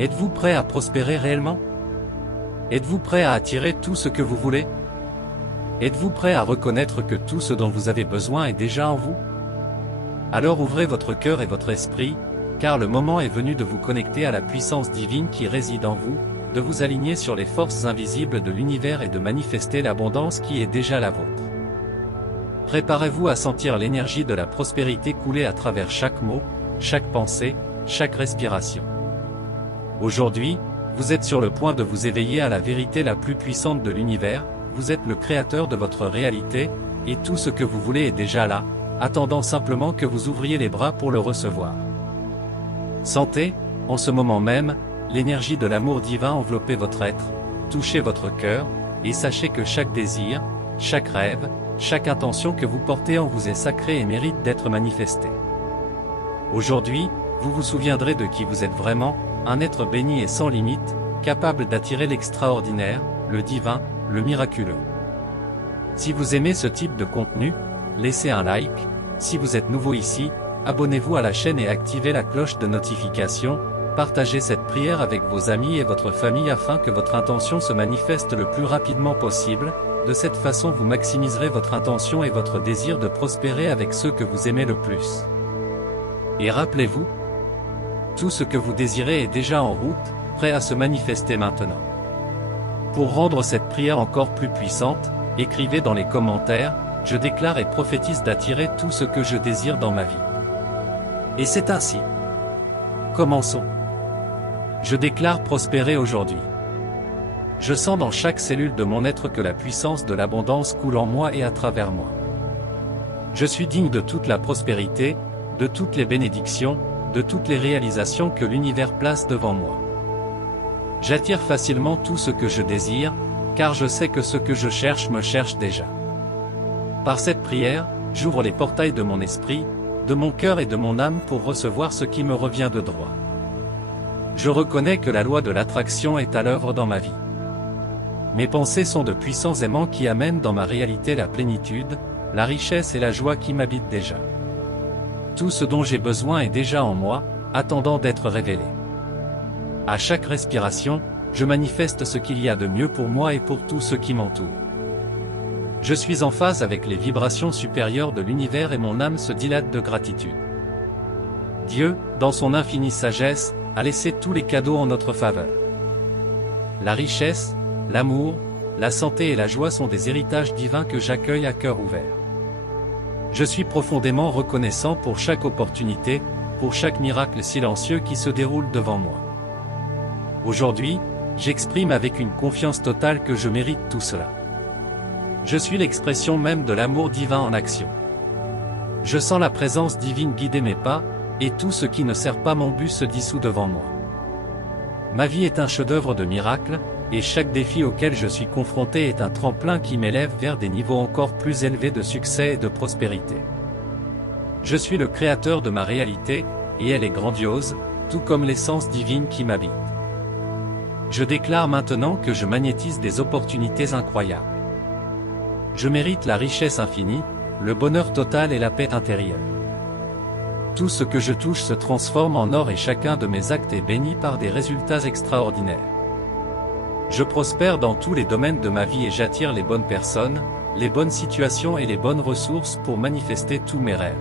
Êtes-vous prêt à prospérer réellement? Êtes-vous prêt à attirer tout ce que vous voulez? Êtes-vous prêt à reconnaître que tout ce dont vous avez besoin est déjà en vous? Alors ouvrez votre cœur et votre esprit, car le moment est venu de vous connecter à la puissance divine qui réside en vous, de vous aligner sur les forces invisibles de l'univers et de manifester l'abondance qui est déjà la vôtre. Préparez-vous à sentir l'énergie de la prospérité couler à travers chaque mot, chaque pensée, chaque respiration. Aujourd'hui, vous êtes sur le point de vous éveiller à la vérité la plus puissante de l'univers, vous êtes le créateur de votre réalité, et tout ce que vous voulez est déjà là, attendant simplement que vous ouvriez les bras pour le recevoir. Sentez, en ce moment même, l'énergie de l'amour divin envelopper votre être, toucher votre cœur, et sachez que chaque désir, chaque rêve, chaque intention que vous portez en vous est sacrée et mérite d'être manifestée. Aujourd'hui, vous vous souviendrez de qui vous êtes vraiment, un être béni et sans limite, capable d'attirer l'extraordinaire, le divin, le miraculeux. Si vous aimez ce type de contenu, laissez un like. Si vous êtes nouveau ici, abonnez-vous à la chaîne et activez la cloche de notification. Partagez cette prière avec vos amis et votre famille afin que votre intention se manifeste le plus rapidement possible. De cette façon vous maximiserez votre intention et votre désir de prospérer avec ceux que vous aimez le plus. Et rappelez-vous, tout ce que vous désirez est déjà en route, prêt à se manifester maintenant. Pour rendre cette prière encore plus puissante, écrivez dans les commentaires, je déclare et prophétise d'attirer tout ce que je désire dans ma vie. Et c'est ainsi. Commençons. Je déclare prospérer aujourd'hui. Je sens dans chaque cellule de mon être que la puissance de l'abondance coule en moi et à travers moi. Je suis digne de toute la prospérité, de toutes les bénédictions, de toutes les réalisations que l'univers place devant moi. J'attire facilement tout ce que je désire, car je sais que ce que je cherche me cherche déjà. Par cette prière, j'ouvre les portails de mon esprit, de mon cœur et de mon âme pour recevoir ce qui me revient de droit. Je reconnais que la loi de l'attraction est à l'œuvre dans ma vie. Mes pensées sont de puissants aimants qui amènent dans ma réalité la plénitude, la richesse et la joie qui m'habitent déjà. Tout ce dont j'ai besoin est déjà en moi, attendant d'être révélé. À chaque respiration, je manifeste ce qu'il y a de mieux pour moi et pour tous ceux qui m'entourent. Je suis en phase avec les vibrations supérieures de l'univers et mon âme se dilate de gratitude. Dieu, dans son infinie sagesse, a laissé tous les cadeaux en notre faveur. La richesse, l'amour, la santé et la joie sont des héritages divins que j'accueille à cœur ouvert. Je suis profondément reconnaissant pour chaque opportunité, pour chaque miracle silencieux qui se déroule devant moi. Aujourd'hui, j'exprime avec une confiance totale que je mérite tout cela. Je suis l'expression même de l'amour divin en action. Je sens la présence divine guider mes pas, et tout ce qui ne sert pas mon but se dissout devant moi. Ma vie est un chef-d'œuvre de miracles, et chaque défi auquel je suis confronté est un tremplin qui m'élève vers des niveaux encore plus élevés de succès et de prospérité. Je suis le créateur de ma réalité, et elle est grandiose, tout comme l'essence divine qui m'habite. Je déclare maintenant que je magnétise des opportunités incroyables. Je mérite la richesse infinie, le bonheur total et la paix intérieure. Tout ce que je touche se transforme en or et chacun de mes actes est béni par des résultats extraordinaires. Je prospère dans tous les domaines de ma vie et j'attire les bonnes personnes, les bonnes situations et les bonnes ressources pour manifester tous mes rêves.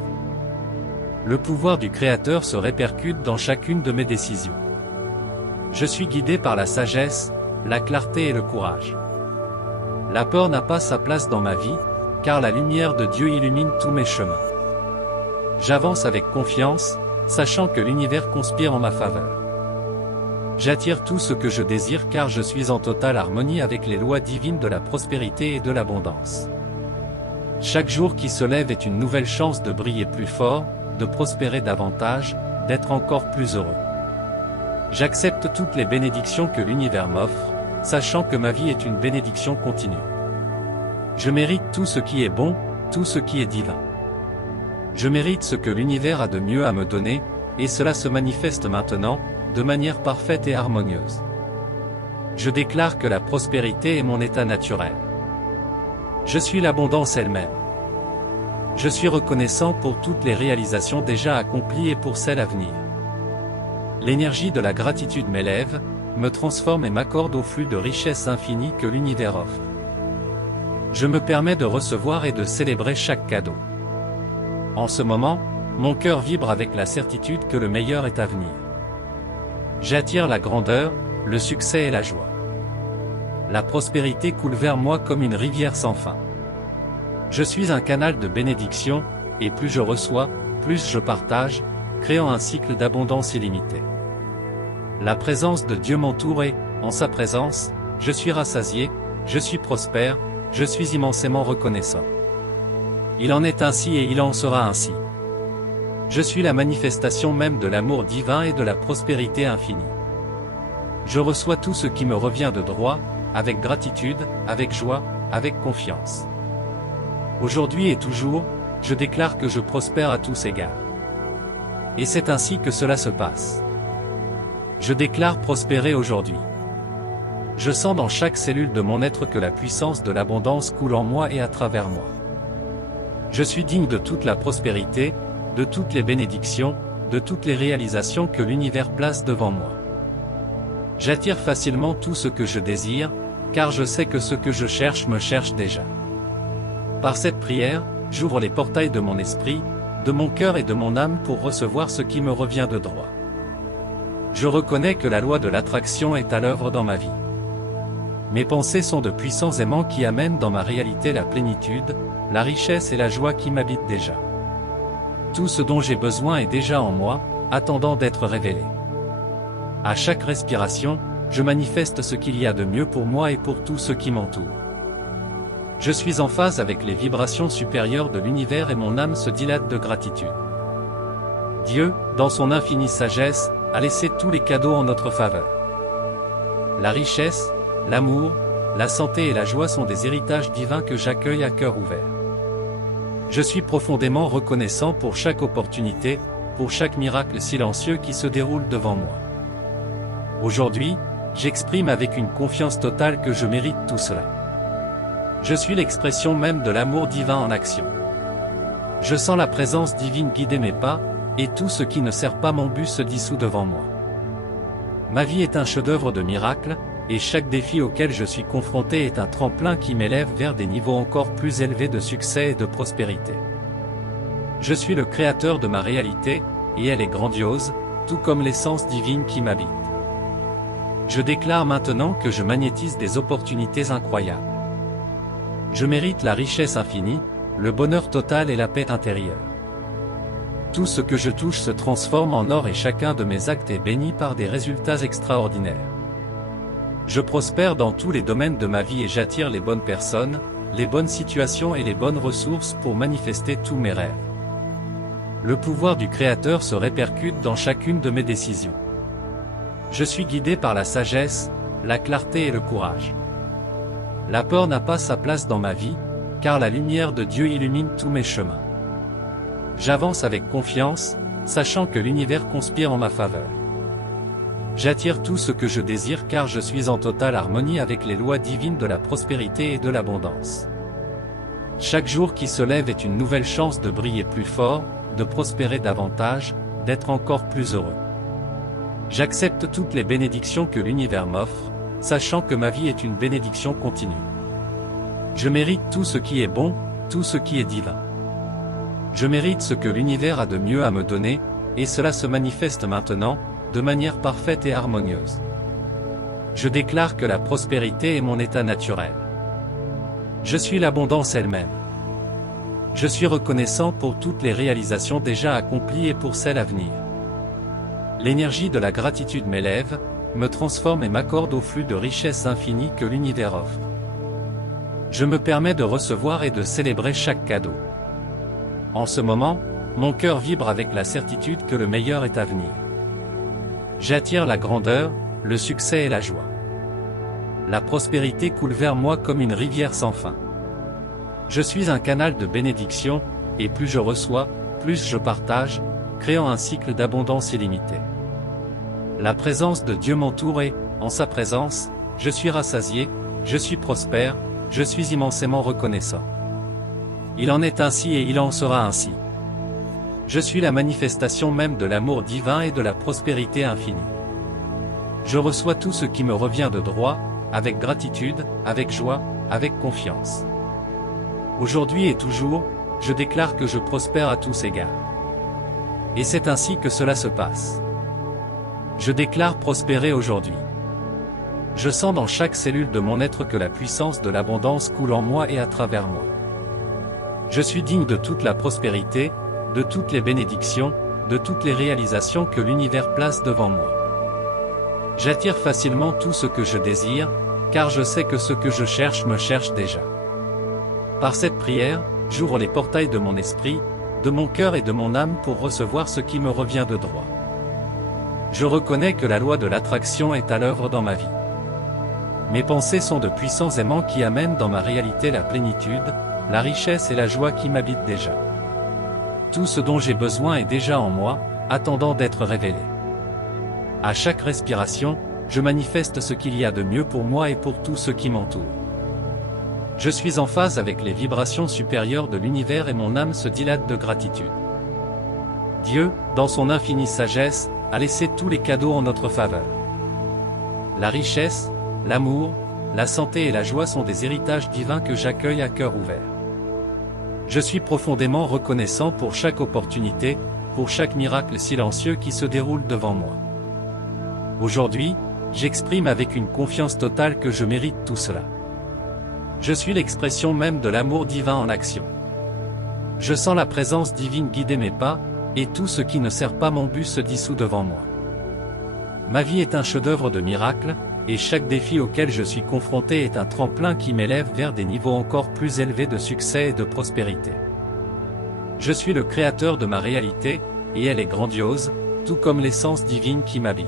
Le pouvoir du Créateur se répercute dans chacune de mes décisions. Je suis guidé par la sagesse, la clarté et le courage. La peur n'a pas sa place dans ma vie, car la lumière de Dieu illumine tous mes chemins. J'avance avec confiance, sachant que l'univers conspire en ma faveur. J'attire tout ce que je désire car je suis en totale harmonie avec les lois divines de la prospérité et de l'abondance. Chaque jour qui se lève est une nouvelle chance de briller plus fort, de prospérer davantage, d'être encore plus heureux. J'accepte toutes les bénédictions que l'univers m'offre, sachant que ma vie est une bénédiction continue. Je mérite tout ce qui est bon, tout ce qui est divin. Je mérite ce que l'univers a de mieux à me donner, et cela se manifeste maintenant, de manière parfaite et harmonieuse. Je déclare que la prospérité est mon état naturel. Je suis l'abondance elle-même. Je suis reconnaissant pour toutes les réalisations déjà accomplies et pour celles à venir. L'énergie de la gratitude m'élève, me transforme et m'accorde au flux de richesse infinie que l'univers offre. Je me permets de recevoir et de célébrer chaque cadeau. En ce moment, mon cœur vibre avec la certitude que le meilleur est à venir. J'attire la grandeur, le succès et la joie. La prospérité coule vers moi comme une rivière sans fin. Je suis un canal de bénédiction, et plus je reçois, plus je partage, créant un cycle d'abondance illimitée. La présence de Dieu m'entoure et, en sa présence, je suis rassasié, je suis prospère, je suis immensément reconnaissant. Il en est ainsi et il en sera ainsi. Je suis la manifestation même de l'amour divin et de la prospérité infinie. Je reçois tout ce qui me revient de droit, avec gratitude, avec joie, avec confiance. Aujourd'hui et toujours, je déclare que je prospère à tous égards. Et c'est ainsi que cela se passe. Je déclare prospérer aujourd'hui. Je sens dans chaque cellule de mon être que la puissance de l'abondance coule en moi et à travers moi. Je suis digne de toute la prospérité, de toutes les bénédictions, de toutes les réalisations que l'univers place devant moi. J'attire facilement tout ce que je désire, car je sais que ce que je cherche me cherche déjà. Par cette prière, j'ouvre les portails de mon esprit, de mon cœur et de mon âme pour recevoir ce qui me revient de droit. Je reconnais que la loi de l'attraction est à l'œuvre dans ma vie. Mes pensées sont de puissants aimants qui amènent dans ma réalité la plénitude, la richesse et la joie qui m'habitent déjà. Tout ce dont j'ai besoin est déjà en moi, attendant d'être révélé. À chaque respiration, je manifeste ce qu'il y a de mieux pour moi et pour tous ceux qui m'entourent. Je suis en phase avec les vibrations supérieures de l'univers et mon âme se dilate de gratitude. Dieu, dans son infinie sagesse, a laissé tous les cadeaux en notre faveur. La richesse, l'amour, la santé et la joie sont des héritages divins que j'accueille à cœur ouvert. Je suis profondément reconnaissant pour chaque opportunité, pour chaque miracle silencieux qui se déroule devant moi. Aujourd'hui, j'exprime avec une confiance totale que je mérite tout cela. Je suis l'expression même de l'amour divin en action. Je sens la présence divine guider mes pas, et tout ce qui ne sert pas mon but se dissout devant moi. Ma vie est un chef-d'œuvre de miracles, et chaque défi auquel je suis confronté est un tremplin qui m'élève vers des niveaux encore plus élevés de succès et de prospérité. Je suis le créateur de ma réalité, et elle est grandiose, tout comme l'essence divine qui m'habite. Je déclare maintenant que je magnétise des opportunités incroyables. Je mérite la richesse infinie, le bonheur total et la paix intérieure. Tout ce que je touche se transforme en or et chacun de mes actes est béni par des résultats extraordinaires. Je prospère dans tous les domaines de ma vie et j'attire les bonnes personnes, les bonnes situations et les bonnes ressources pour manifester tous mes rêves. Le pouvoir du Créateur se répercute dans chacune de mes décisions. Je suis guidé par la sagesse, la clarté et le courage. La peur n'a pas sa place dans ma vie, car la lumière de Dieu illumine tous mes chemins. J'avance avec confiance, sachant que l'univers conspire en ma faveur. J'attire tout ce que je désire car je suis en totale harmonie avec les lois divines de la prospérité et de l'abondance. Chaque jour qui se lève est une nouvelle chance de briller plus fort, de prospérer davantage, d'être encore plus heureux. J'accepte toutes les bénédictions que l'univers m'offre, sachant que ma vie est une bénédiction continue. Je mérite tout ce qui est bon, tout ce qui est divin. Je mérite ce que l'univers a de mieux à me donner, et cela se manifeste maintenant, de manière parfaite et harmonieuse. Je déclare que la prospérité est mon état naturel. Je suis l'abondance elle-même. Je suis reconnaissant pour toutes les réalisations déjà accomplies et pour celles à venir. L'énergie de la gratitude m'élève, me transforme et m'accorde au flux de richesse infinie que l'univers offre. Je me permets de recevoir et de célébrer chaque cadeau. En ce moment, mon cœur vibre avec la certitude que le meilleur est à venir. J'attire la grandeur, le succès et la joie. La prospérité coule vers moi comme une rivière sans fin. Je suis un canal de bénédiction, et plus je reçois, plus je partage, créant un cycle d'abondance illimitée. La présence de Dieu m'entoure et, en sa présence, je suis rassasié, je suis prospère, je suis immensément reconnaissant. Il en est ainsi et il en sera ainsi. Je suis la manifestation même de l'amour divin et de la prospérité infinie. Je reçois tout ce qui me revient de droit, avec gratitude, avec joie, avec confiance. Aujourd'hui et toujours, je déclare que je prospère à tous égards. Et c'est ainsi que cela se passe. Je déclare prospérer aujourd'hui. Je sens dans chaque cellule de mon être que la puissance de l'abondance coule en moi et à travers moi. Je suis digne de toute la prospérité, de toutes les bénédictions, de toutes les réalisations que l'univers place devant moi. J'attire facilement tout ce que je désire, car je sais que ce que je cherche me cherche déjà. Par cette prière, j'ouvre les portails de mon esprit, de mon cœur et de mon âme pour recevoir ce qui me revient de droit. Je reconnais que la loi de l'attraction est à l'œuvre dans ma vie. Mes pensées sont de puissants aimants qui amènent dans ma réalité la plénitude, la richesse et la joie qui m'habitent déjà. Tout ce dont j'ai besoin est déjà en moi, attendant d'être révélé. À chaque respiration, je manifeste ce qu'il y a de mieux pour moi et pour tous ceux qui m'entourent. Je suis en phase avec les vibrations supérieures de l'univers et mon âme se dilate de gratitude. Dieu, dans son infinie sagesse, a laissé tous les cadeaux en notre faveur. La richesse, l'amour, la santé et la joie sont des héritages divins que j'accueille à cœur ouvert. Je suis profondément reconnaissant pour chaque opportunité, pour chaque miracle silencieux qui se déroule devant moi. Aujourd'hui, j'exprime avec une confiance totale que je mérite tout cela. Je suis l'expression même de l'amour divin en action. Je sens la présence divine guider mes pas, et tout ce qui ne sert pas mon but se dissout devant moi. Ma vie est un chef-d'œuvre de miracles, et chaque défi auquel je suis confronté est un tremplin qui m'élève vers des niveaux encore plus élevés de succès et de prospérité. Je suis le créateur de ma réalité, et elle est grandiose, tout comme l'essence divine qui m'habite.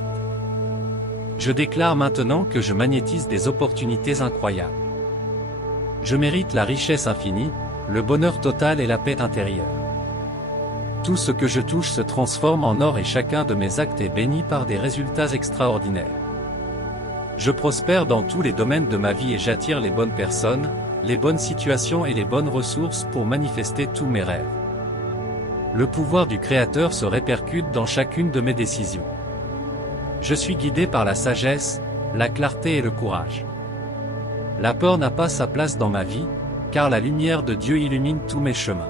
Je déclare maintenant que je magnétise des opportunités incroyables. Je mérite la richesse infinie, le bonheur total et la paix intérieure. Tout ce que je touche se transforme en or et chacun de mes actes est béni par des résultats extraordinaires. Je prospère dans tous les domaines de ma vie et j'attire les bonnes personnes, les bonnes situations et les bonnes ressources pour manifester tous mes rêves. Le pouvoir du Créateur se répercute dans chacune de mes décisions. Je suis guidé par la sagesse, la clarté et le courage. La peur n'a pas sa place dans ma vie, car la lumière de Dieu illumine tous mes chemins.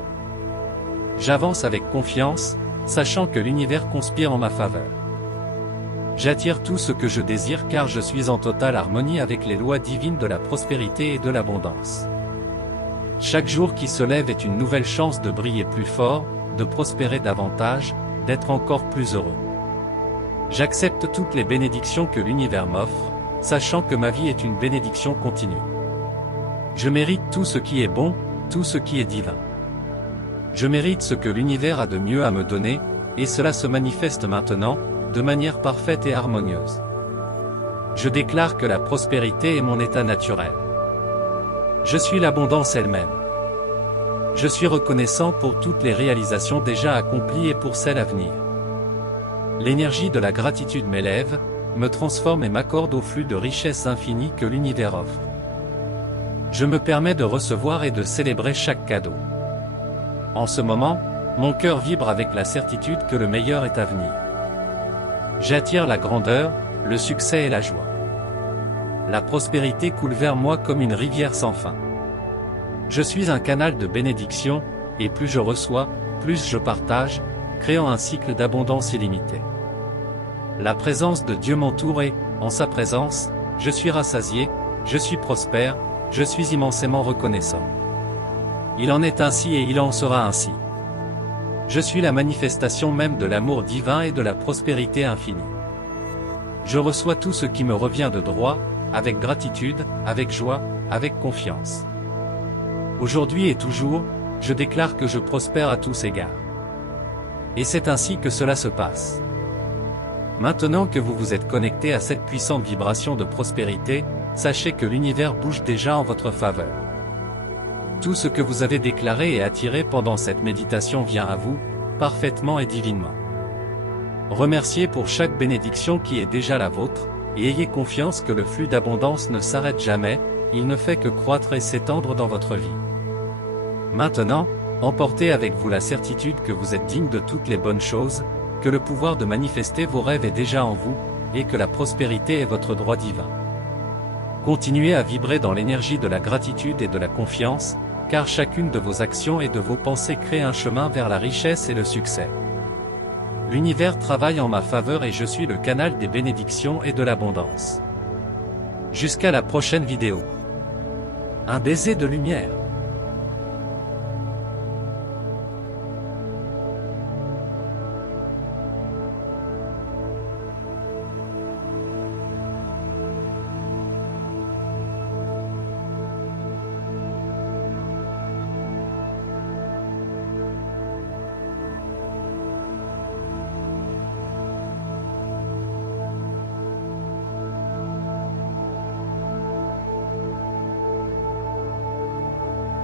J'avance avec confiance, sachant que l'univers conspire en ma faveur. J'attire tout ce que je désire car je suis en totale harmonie avec les lois divines de la prospérité et de l'abondance. Chaque jour qui se lève est une nouvelle chance de briller plus fort, de prospérer davantage, d'être encore plus heureux. J'accepte toutes les bénédictions que l'univers m'offre, sachant que ma vie est une bénédiction continue. Je mérite tout ce qui est bon, tout ce qui est divin. Je mérite ce que l'univers a de mieux à me donner, et cela se manifeste maintenant, de manière parfaite et harmonieuse. Je déclare que la prospérité est mon état naturel. Je suis l'abondance elle-même. Je suis reconnaissant pour toutes les réalisations déjà accomplies et pour celles à venir. L'énergie de la gratitude m'élève, me transforme et m'accorde au flux de richesses infinies que l'univers offre. Je me permets de recevoir et de célébrer chaque cadeau. En ce moment, mon cœur vibre avec la certitude que le meilleur est à venir. J'attire la grandeur, le succès et la joie. La prospérité coule vers moi comme une rivière sans fin. Je suis un canal de bénédiction, et plus je reçois, plus je partage, créant un cycle d'abondance illimitée. La présence de Dieu m'entoure et, en sa présence, je suis rassasié, je suis prospère, je suis immensément reconnaissant. Il en est ainsi et il en sera ainsi. Je suis la manifestation même de l'amour divin et de la prospérité infinie. Je reçois tout ce qui me revient de droit, avec gratitude, avec joie, avec confiance. Aujourd'hui et toujours, je déclare que je prospère à tous égards. Et c'est ainsi que cela se passe. Maintenant que vous vous êtes connecté à cette puissante vibration de prospérité, sachez que l'univers bouge déjà en votre faveur. Tout ce que vous avez déclaré et attiré pendant cette méditation vient à vous, parfaitement et divinement. Remerciez pour chaque bénédiction qui est déjà la vôtre, et ayez confiance que le flux d'abondance ne s'arrête jamais, il ne fait que croître et s'étendre dans votre vie. Maintenant, Emportez avec vous la certitude que vous êtes digne de toutes les bonnes choses, que le pouvoir de manifester vos rêves est déjà en vous, et que la prospérité est votre droit divin. Continuez à vibrer dans l'énergie de la gratitude et de la confiance, car chacune de vos actions et de vos pensées crée un chemin vers la richesse et le succès. L'univers travaille en ma faveur et je suis le canal des bénédictions et de l'abondance. Jusqu'à la prochaine vidéo. Un baiser de lumière.